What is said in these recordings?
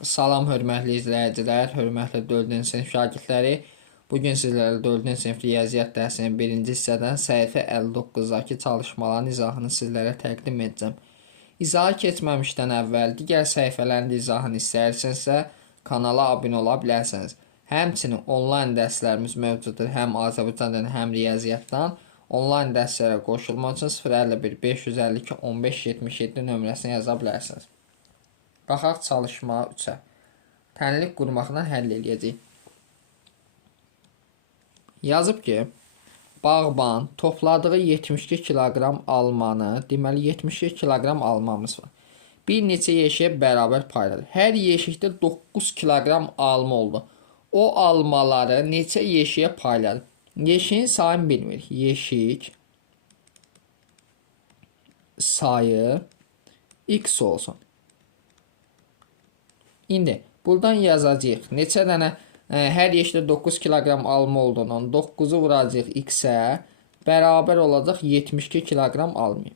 Salam hörmətli izləyicilər, hörmətli 4-cü sinif şagirdləri. Bugün sizlərlə 4-cü sinif riyaziyyat dərsinin 1-ci hissədən səhifə 59-dakı çalışmaların izahını sizlərə təqdim edəcəm. İzaha keçməmişdən əvvəl digər səhifələrin izahını istəyirsinizsə, kanala abunə ola bilərsiniz. Həmçinin onlayn dərslərimiz mövcuddur, həm Azərbaycandan, həm riyaziyyatdan. Onlayn dərslərə qoşulmaq üçün 051 552 15 77 nömrəsini yaza bilərsiniz. Baxaq çalışma 3-ə. Tənlik qurmaqla həll edəcəyik. Yazıb ki, bağban topladığı 72 kiloqram almanı, deməli 72 kiloqram almamız var. Bir neçə yeşiyə bərabər payladı. Hər yeşikdə 9 kiloqram alma oldu. O almaları neçə yeşiyə payladı? Yeşiyin sayını bilmirik. Yeşik sayı x olsun. İndi buradan yazacağıq. Neçə dənə hər yeşikdə 9 kiloqram alma olduğundan 9-u vuracağıq x-ə, bərabər olacaq 72 kiloqram alma.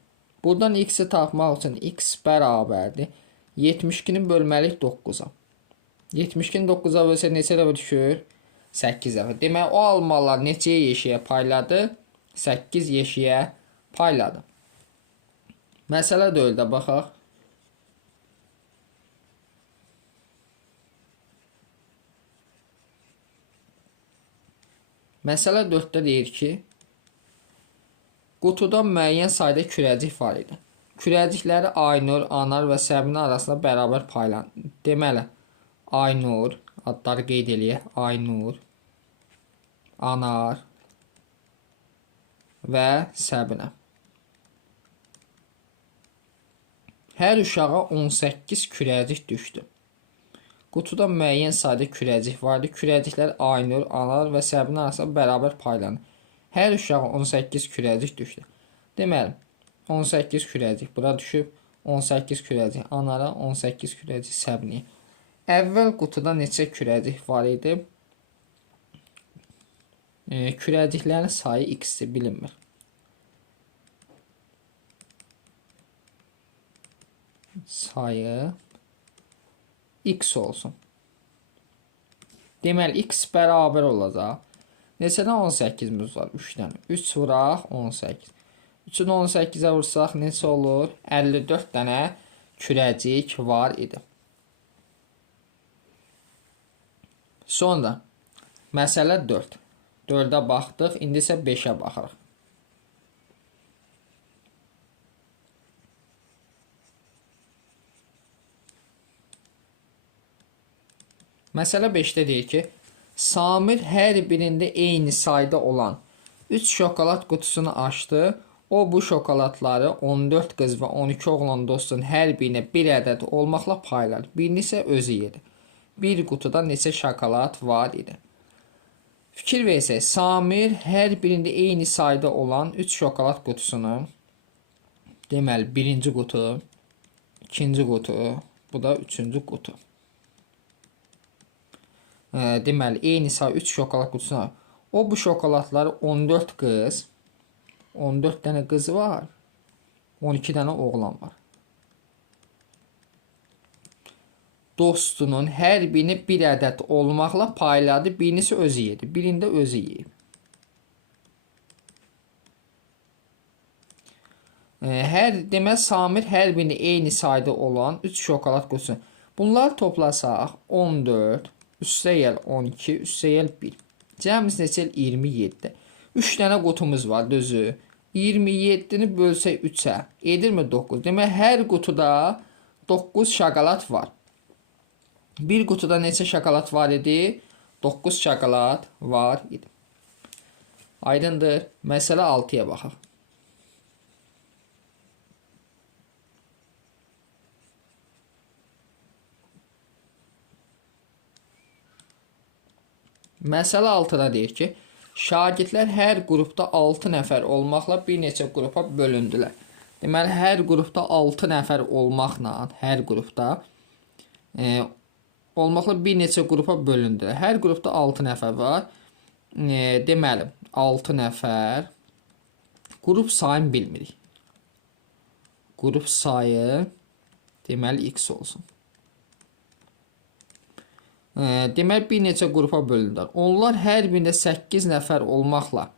Buradan x-i tapmaq üçün x bərabərdir 72-ni bölməliyik 9-a. 72-ni 9-a bölsək neçə dəfə düşür? 8 dəfə. Demək o almalar neçə yeşiyə payladı? 8 yeşiyə payladı. Məsələ 4-də baxaq. Məsələ 4-də deyir ki, qutuda müəyyən sayda kürəcik var idi. Kürəcikləri Aynur, Anar və Səbinə arasında bərabər paylandı. Deməli, Aynur, adları qeyd eləyək, Aynur, Anar və Səbinə. Hər uşağa 18 kürəcik düşdü. Qutuda müəyyən sayda kürəcik vardı. Kürəciklər Aynur, Anar və Səbinə arasında bərabər paylandı. Hər uşağa 18 kürəcik düşdü. Deməli, 18 kürəcik bura düşüb, 18 kürəcik Anara, 18 kürəcik Səbinəyə. Əvvəl qutuda neçə kürəcik var idi? Kürəciklərin sayı x-dir, bilinmir. Sayı x olsun. Deməli, x bərabər olacaq. Neçədən 18-imiz var? 3-dən. 3 vuraq 18. 3-ün 18-ə vursaq neçə olur? 54 dənə kürəcik var idi. Sonra məsələ 4. 4-ə baxdıq, indi isə 5-ə baxırıq. Məsələ 5-də deyir ki, Samir hər birində eyni sayda olan 3 şokolad qutusunu açdı. O bu şokoladları 14 qız və 12 oğlan dostun hər birinə bir ədəd olmaqla payladı. Birini isə özü yedi. Bir qutuda neçə şokolad var idi? Fikir versək, Samir hər birində eyni sayda olan 3 şokolad qutusunu, deməli, birinci qutu, ikinci qutu, bu da üçüncü qutu. Deməli, eyni say 3 şokolad qutusuna. O bu şokoladları 14 qız, 14 dənə qız var, 12 dənə oğlan var. Dostunun hər birini bir ədəd olmaqla payladı, birinisi özü yedi, birində özü yeyib. Demək, Samir hər birini eyni sayda olan 3 şokolad qutusu. Bunları toplasaq 14, üstəgəl 12, üstəgəl 1. Cəmiz neçə? 27. 3 dənə qutumuz var, düzü. 27-ni bölsək 3-ə, edirmi 9? Demək, hər qutuda 9 şokolad var. Bir qutuda neçə şokolad var idi? 9 şokolad var idi. Aydındır. Məsələ 6-ya baxaq. Məsələ 6-da deyir ki, şagirdlər hər qrupda 6 nəfər olmaqla bir neçə qrupa bölündülər. Deməli, hər qrupda 6 nəfər olmaqla, hər qrupda olmaqla bir neçə qrupa bölündülər. Hər qrupda 6 nəfər var. Deməli, 6 nəfər. Qrup sayını bilmirik. Qrup sayı deməli x olsun. Deməli bir neçə qrupa bölünürlər. Onlar hər birində 8 nəfər olmaqla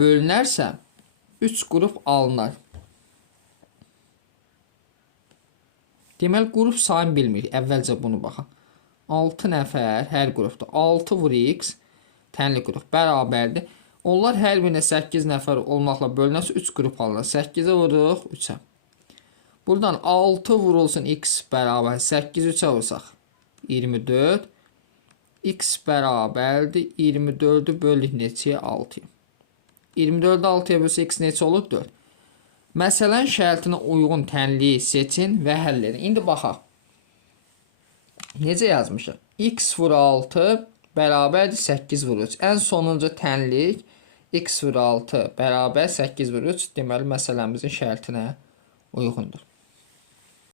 bölünərsə 3 qrup alınır. Deməli qrup sayını bilmirik. Əvvəlcə bunu baxaq. 6 nəfər hər qrupda. 6 vur x tənli qrup bərabərdir. Onlar hər birində 8 nəfər olmaqla bölünərsə 3 qrup alınır. 8-ə vururuq 3-ə. Buradan 6 vurulsun x bərabər 8 3-ə vursaq 24. X bərabərdir 24'ü bölük neçəyə 6'ya. 24'ü 6'ya bölsə x neçə olur? 4. Məsələn şərtinə uyğun tənliyi seçin və həll edin. İndi baxaq. Necə yazmışıq? X vur 6 bərabərdir 8 vur 3. Ən sonuncu tənlik x vur 6 bərabər 8 vur 3. Deməli məsələmizin şərtinə uyğundur.